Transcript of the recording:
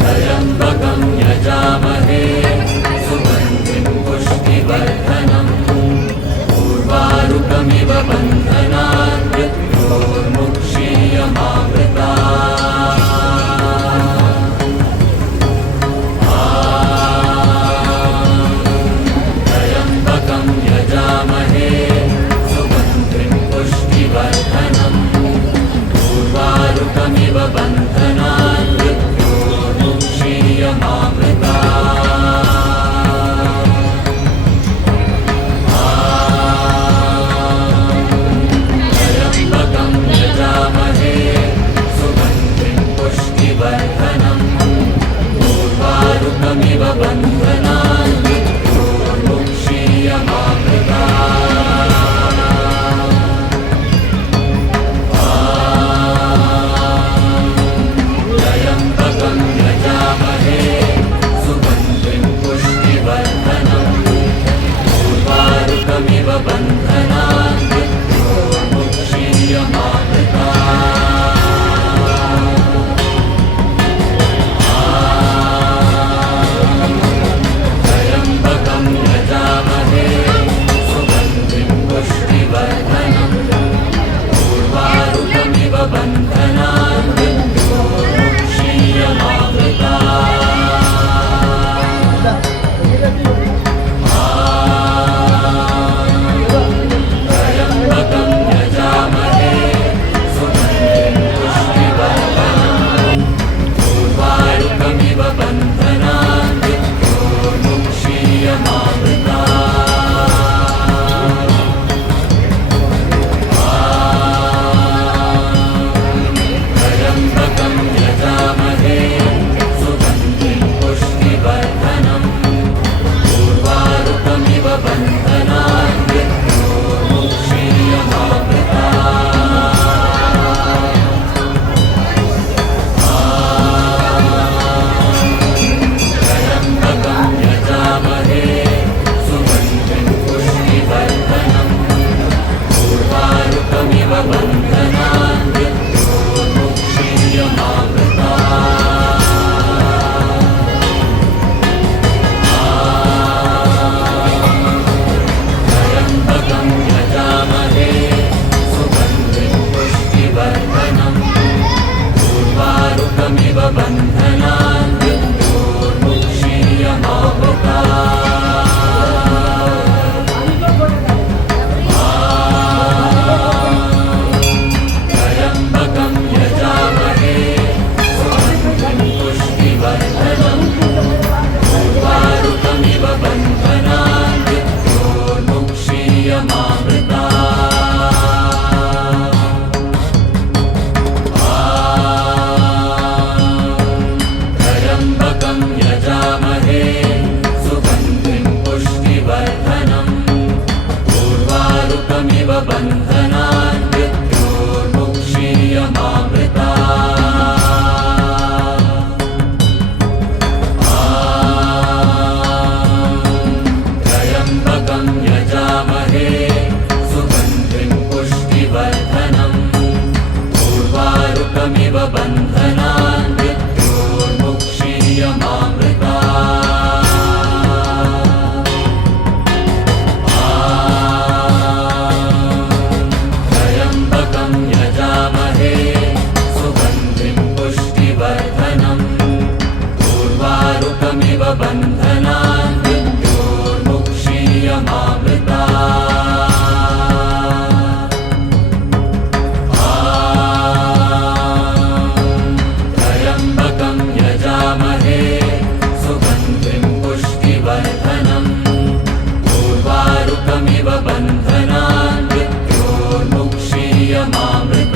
त्र्यम्बकं यजामहे सुगन्धिं पुष्टिवर्धनम् उर्वारुकमिव बन्धनात् मृत्योर्मुक्षीयमामृतात् त्र्यम्बकं यजामहे सुगन्धिं पुष्टिवर्धनम् उर्वारुकमिव बन्धनात् त्र्यम्बकं यजामहे सुगन्धिं पुष्टिवर्धनम् उर्वारुकमिव बन्धनात् त्र्यम्बकं यजामहे सुगन्धिं पुष्टिवर्धनम् उर्वारुकमिव बन्धनात् त्र्यम्बकं यजामहे सुगन्धिं पुष्टिवर्धनम् उर्वारुकमिव बन्धनात् त्र्यम्बकं यजामहे सुगन्धिं पुष्टिवर्धनम् उर्वारुकमिव बन्धनात् त्र्यम्बकं यजामहे सुगन्धिं पुष्टिवर्धनम् उर्वारुकमिव बन्धनात् त्र्यम्बकं यजामहे सुगन्धिं पुष्टिवर्धनम् उर्वारुकमिव बन्धनात् त्र्यम्बकं यजामहे सुगन्धिं पुष्टिवर्धनम् उर्वारुकमिव बन्धनात् त्र्यम्बकं यजामहे सुगन्धिं पुष्टिवर्धनम् उर्वारुकमिव बन्धनात् त्र्यम्बकं यजामहे सुगन्धिं पुष्टिवर्धनम् उर्वारुकमिव बन्धनात् त्र्यम्बकं यजामहे सुगन्धिं पुष्टिवर्धनम् उर्वारुकमिव बन्धनात् त्र्यम्बकं यजामहे सुगन्धिं पुष्टिवर्धनम् उर्वारुकमिव बन्धनात् त्र्यम्बकं यजामहे सुगन्धिं पुष्टिवर्धनम् उर्वारुकमिव बन्धनात् मृत्योर्मुक्षीयमामृतात्